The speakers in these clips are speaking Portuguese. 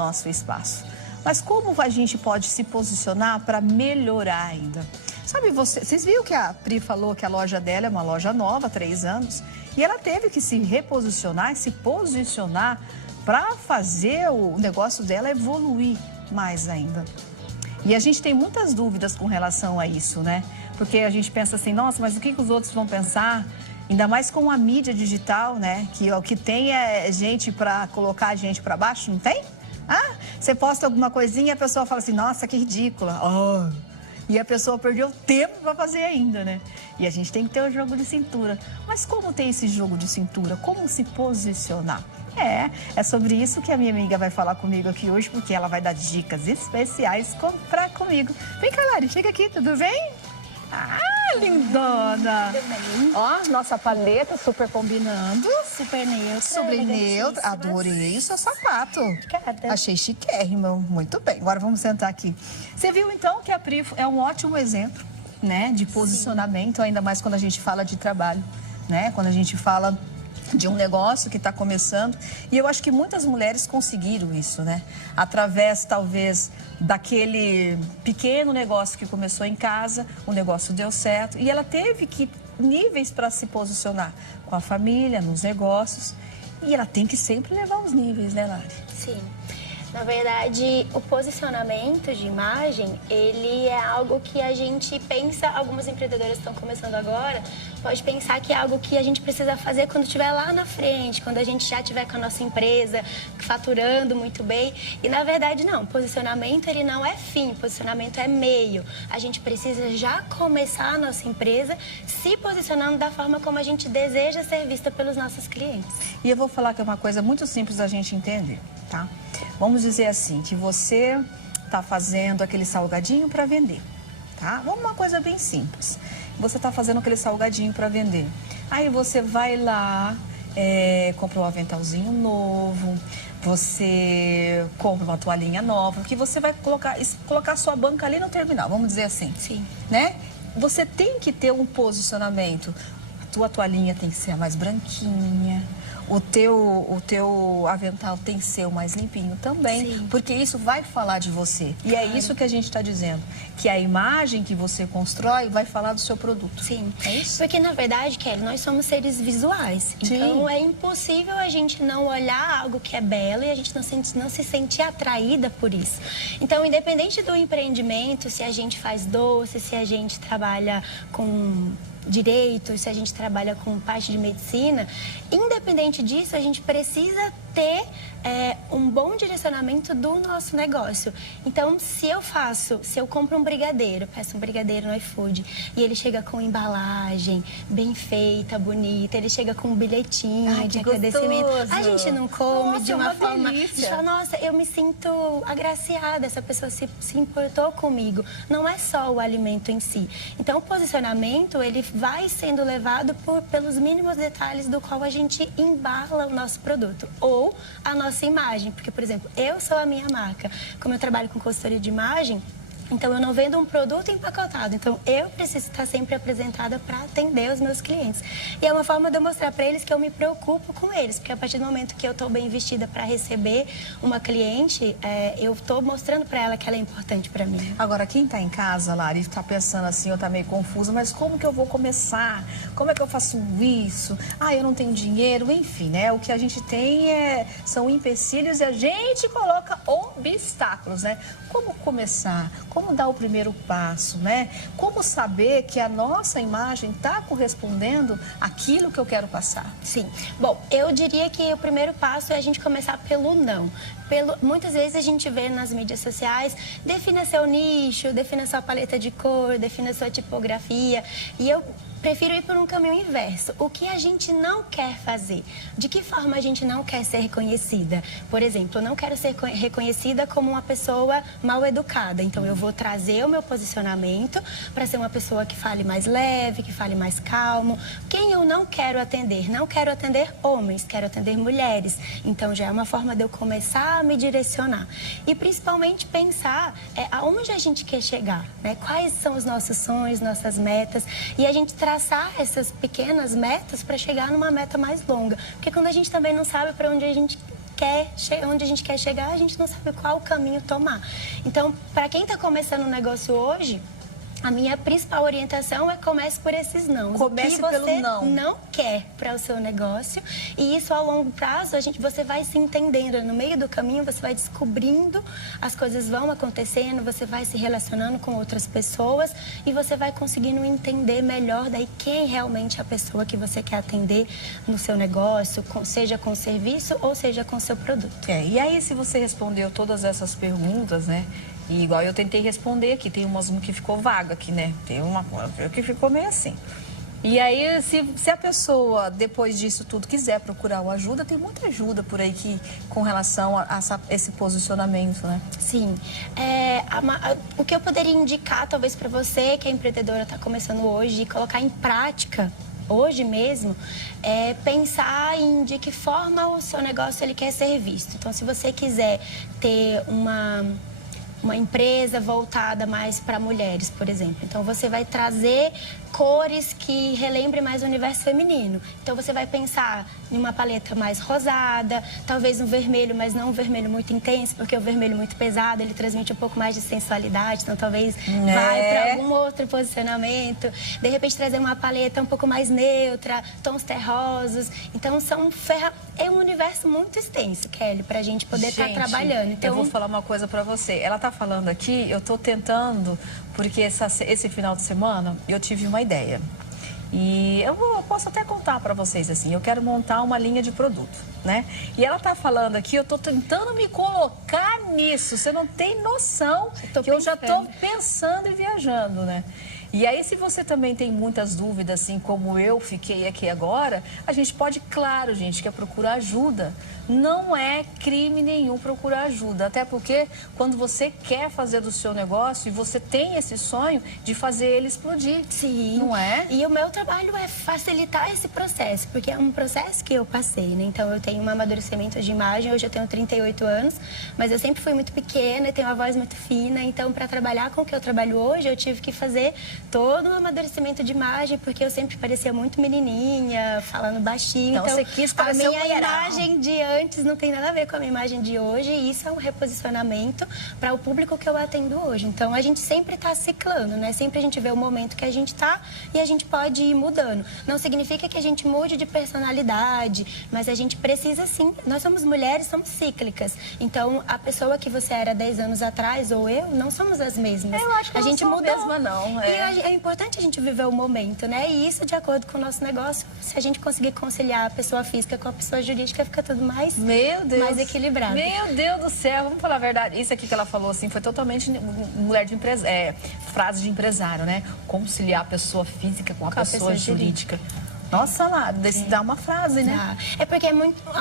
nosso espaço. Mas como a gente pode se posicionar para melhorar ainda? Sabe, vocês viram que a Pri falou que a loja dela é uma loja nova, há 3 anos, e ela teve que se reposicionar e se posicionar para fazer o negócio dela evoluir mais ainda. E a gente tem muitas dúvidas com relação a isso, né? Porque a gente pensa assim, nossa, mas o que os outros vão pensar? Ainda mais com a mídia digital, né? Que o que tem é gente para colocar a gente para baixo, não tem? Ah, você posta alguma coisinha e a pessoa fala assim, nossa, que ridícula. Oh. E a pessoa perdeu tempo para fazer ainda, né? E a gente tem que ter o jogo de cintura. Mas como ter esse jogo de cintura? Como se posicionar? É sobre isso que a minha amiga vai falar comigo aqui hoje, porque ela vai dar dicas especiais comigo. Vem cá, Lari, chega aqui, tudo bem? Ah, lindona! Ó, nossa paleta super combinando. Super neutra. Super neutra. Adorei o seu sapato. Obrigada. Achei chiquérrimo. Muito bem. Agora vamos sentar aqui. Você viu, então, que a Pri é um ótimo exemplo, né, de posicionamento, sim, ainda mais quando a gente fala de trabalho, né? Quando a gente fala de um negócio que está começando. E eu acho que muitas mulheres conseguiram isso, né? Através, talvez, daquele pequeno negócio que começou em casa, o negócio deu certo. E ela teve níveis para se posicionar com a família, nos negócios. E ela tem que sempre levar os níveis, né, Lari? Sim. Na verdade, o posicionamento de imagem, ele é algo que a gente pensa, algumas empreendedoras estão começando agora, pode pensar que é algo que a gente precisa fazer quando estiver lá na frente, quando a gente já estiver com a nossa empresa, faturando muito bem. E na verdade não, posicionamento ele não é fim, posicionamento é meio. A gente precisa já começar a nossa empresa se posicionando da forma como a gente deseja ser vista pelos nossos clientes. E eu vou falar que é uma coisa muito simples da gente entender, tá? Vamos dizer assim, que você está fazendo aquele salgadinho para vender, tá? Uma coisa bem simples. Você está fazendo aquele salgadinho para vender. Aí você vai lá, compra um aventalzinho novo, você compra uma toalhinha nova, que você vai colocar a sua banca ali no terminal, vamos dizer assim. Sim. Né? Você tem que ter um posicionamento. A tua toalhinha tem que ser a mais branquinha. O teu avental tem que ser o mais limpinho também, sim, porque isso vai falar de você. E é isso que a gente está dizendo, que a imagem que você constrói vai falar do seu produto. Sim, é isso? Porque na verdade, Kelly, nós somos seres visuais. Sim. Então é impossível a gente não olhar algo que é belo e a gente não se sentir atraída por isso. Então, independente do empreendimento, se a gente faz doce, se a gente trabalha com direito, se a gente trabalha com parte de medicina, independente disso, a gente precisa ter um bom direcionamento do nosso negócio. Então, se eu compro um brigadeiro, peço um brigadeiro no iFood, e ele chega com embalagem bem feita, bonita, ele chega com um bilhetinho de agradecimento. A gente não come, nossa, de uma forma... delícia. A gente fala, nossa, eu me sinto agraciada, essa pessoa se importou comigo. Não é só o alimento em si. Então, o posicionamento, ele vai sendo levado pelos mínimos detalhes do qual a gente embala o nosso produto. Ou a nossa imagem, porque, por exemplo, eu sou a minha marca. Como eu trabalho com consultoria de imagem, então eu não vendo um produto empacotado. Então eu preciso estar sempre apresentada para atender os meus clientes. E é uma forma de eu mostrar para eles que eu me preocupo com eles, porque a partir do momento que eu estou bem vestida para receber uma cliente, eu estou mostrando para ela que ela é importante para mim. Agora, quem está em casa, Lari, está pensando assim, eu está meio confusa, mas como que eu vou começar? Como é que eu faço isso? Ah, eu não tenho dinheiro, enfim, né? O que a gente tem são empecilhos e a gente coloca obstáculos, né? Como começar? Como dar o primeiro passo, né? Como saber que a nossa imagem está correspondendo àquilo que eu quero passar? Sim. Bom, eu diria que o primeiro passo é a gente começar pelo não. Muitas vezes a gente vê nas mídias sociais, defina seu nicho, defina sua paleta de cor, defina sua tipografia. E eu prefiro ir por um caminho inverso. O que a gente não quer fazer? De que forma a gente não quer ser reconhecida? Por exemplo, eu não quero ser reconhecida como uma pessoa mal educada. Então, eu vou trazer o meu posicionamento para ser uma pessoa que fale mais leve, que fale mais calmo. Quem eu não quero atender? Não quero atender homens, quero atender mulheres. Então, já é uma forma de eu começar a me direcionar. E, principalmente, pensar aonde a gente quer chegar, né? Quais são os nossos sonhos, nossas metas. E a gente traçar essas pequenas metas para chegar numa meta mais longa. Porque quando a gente também não sabe para onde a gente onde a gente quer chegar, a gente não sabe qual caminho tomar. Então, para quem está começando um negócio hoje, a minha principal orientação é comece por esses não. Comece o que pelo você não quer para o seu negócio. E isso, ao longo prazo, você vai se entendendo. No meio do caminho, você vai descobrindo, as coisas vão acontecendo, você vai se relacionando com outras pessoas e você vai conseguindo entender melhor daí quem realmente é a pessoa que você quer atender no seu negócio, seja com o serviço ou seja com o seu produto. E aí, se você respondeu todas essas perguntas, né? E igual eu tentei responder aqui, tem uma que ficou vaga aqui, né? Tem uma que ficou meio assim. E aí, se a pessoa, depois disso tudo, quiser procurar uma ajuda, tem muita ajuda por aí com relação a esse posicionamento, né? Sim. O que eu poderia indicar, talvez, para você, que é empreendedora, está começando hoje, e colocar em prática hoje mesmo, é pensar em de que forma o seu negócio ele quer ser visto. Então, se você quiser ter uma empresa voltada mais para mulheres, por exemplo. Então, você vai trazer cores que relembrem mais o universo feminino. Então, você vai pensar em uma paleta mais rosada, talvez um vermelho, mas não um vermelho muito intenso, porque o vermelho muito pesado, ele transmite um pouco mais de sensualidade, então talvez vai para algum outro posicionamento. De repente, trazer uma paleta um pouco mais neutra, tons terrosos. Então, é um universo muito extenso, Kelly, para a gente poder estar trabalhando. Então, eu vou falar uma coisa para você. Ela está falando aqui, eu estou tentando, porque esse final de semana eu tive uma ideia. E eu posso até contar para vocês assim, eu quero montar uma linha de produto, né? E ela tá falando aqui, eu tô tentando me colocar nisso, você não tem noção que eu já tô pensando e viajando, né? E aí, se você também tem muitas dúvidas, assim como eu fiquei aqui agora, a gente pode, claro, gente, quer procurar ajuda. Não é crime nenhum procurar ajuda, até porque quando você quer fazer do seu negócio e você tem esse sonho de fazer ele explodir. Sim. Não é? E o meu trabalho é facilitar esse processo, porque é um processo que eu passei, né? Então, eu tenho um amadurecimento de imagem, hoje eu tenho 38 anos, mas eu sempre fui muito pequena e tenho uma voz muito fina, então, para trabalhar com o que eu trabalho hoje, eu tive que fazer todo um amadurecimento de imagem, porque eu sempre parecia muito menininha, falando baixinho. Então, você quis parecer a minha imagem de antes não tem nada a ver com a minha imagem de hoje, e isso é um reposicionamento para o público que eu atendo hoje. Então, a gente sempre está ciclando, né? Sempre a gente vê o momento que a gente está e a gente pode ir mudando. Não significa que a gente mude de personalidade, mas a gente precisa sim. Nós somos mulheres, somos cíclicas. Então, a pessoa que você era 10 anos atrás, ou eu, não somos as mesmas. Eu acho que a gente não sou mudou. mesma, não. E é importante a gente viver o momento, né? E isso, de acordo com o nosso negócio, se a gente conseguir conciliar a pessoa física com a pessoa jurídica, fica tudo mais equilibrado. Meu Deus do céu, vamos falar a verdade. Isso aqui que ela falou, assim, foi totalmente mulher de frase de empresário, né? Conciliar a pessoa física com a pessoa jurídica. Nossa, lá, dá uma frase, né? É porque é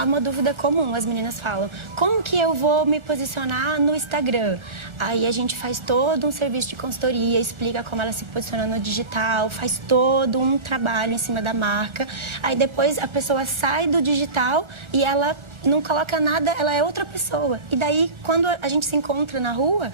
uma dúvida comum, as meninas falam. Como que eu vou me posicionar no Instagram? Aí a gente faz todo um serviço de consultoria, explica como ela se posiciona no digital, faz todo um trabalho em cima da marca. Aí depois a pessoa sai do digital e ela não coloca nada, ela é outra pessoa. E daí, quando a gente se encontra na rua,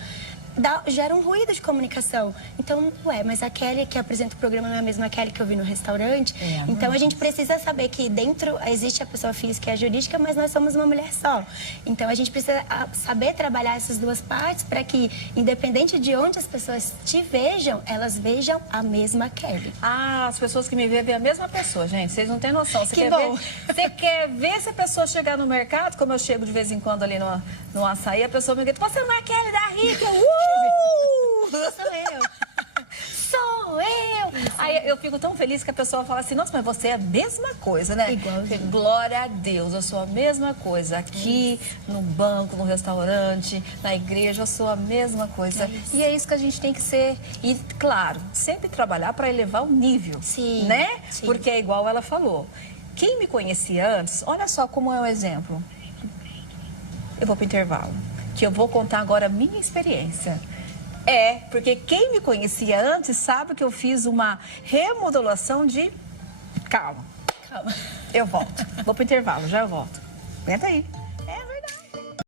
gera um ruído de comunicação. Então, mas a Kelly que apresenta o programa não é a mesma Kelly que eu vi no restaurante. Então, a gente precisa saber que dentro existe a pessoa física e a jurídica, mas nós somos uma mulher só. Então, a gente precisa saber trabalhar essas duas partes para que, independente de onde as pessoas te vejam, elas vejam a mesma Kelly. As pessoas que me veem a mesma pessoa, gente. Vocês não têm noção. Você quer ver se a pessoa chegar no mercado, como eu chego de vez em quando ali no açaí, a pessoa me grita, você não é a Kelly da Rica? Sou eu. Sou eu! Aí eu fico tão feliz que a pessoa fala assim, nossa, mas você é a mesma coisa, né? Igualzinho. Glória a Deus, eu sou a mesma coisa. Aqui, no banco, no restaurante, na igreja, eu sou a mesma coisa. E é isso que a gente tem que ser. E, claro, sempre trabalhar para elevar o nível. Sim. Né? Sim. Porque é igual ela falou. Quem me conhecia antes, olha só como é um exemplo. Eu vou para o intervalo, que eu vou contar agora a minha experiência. Porque quem me conhecia antes sabe que eu fiz uma remodelação de... Calma. Eu volto. Vou pro intervalo, já eu volto. Aguenta aí.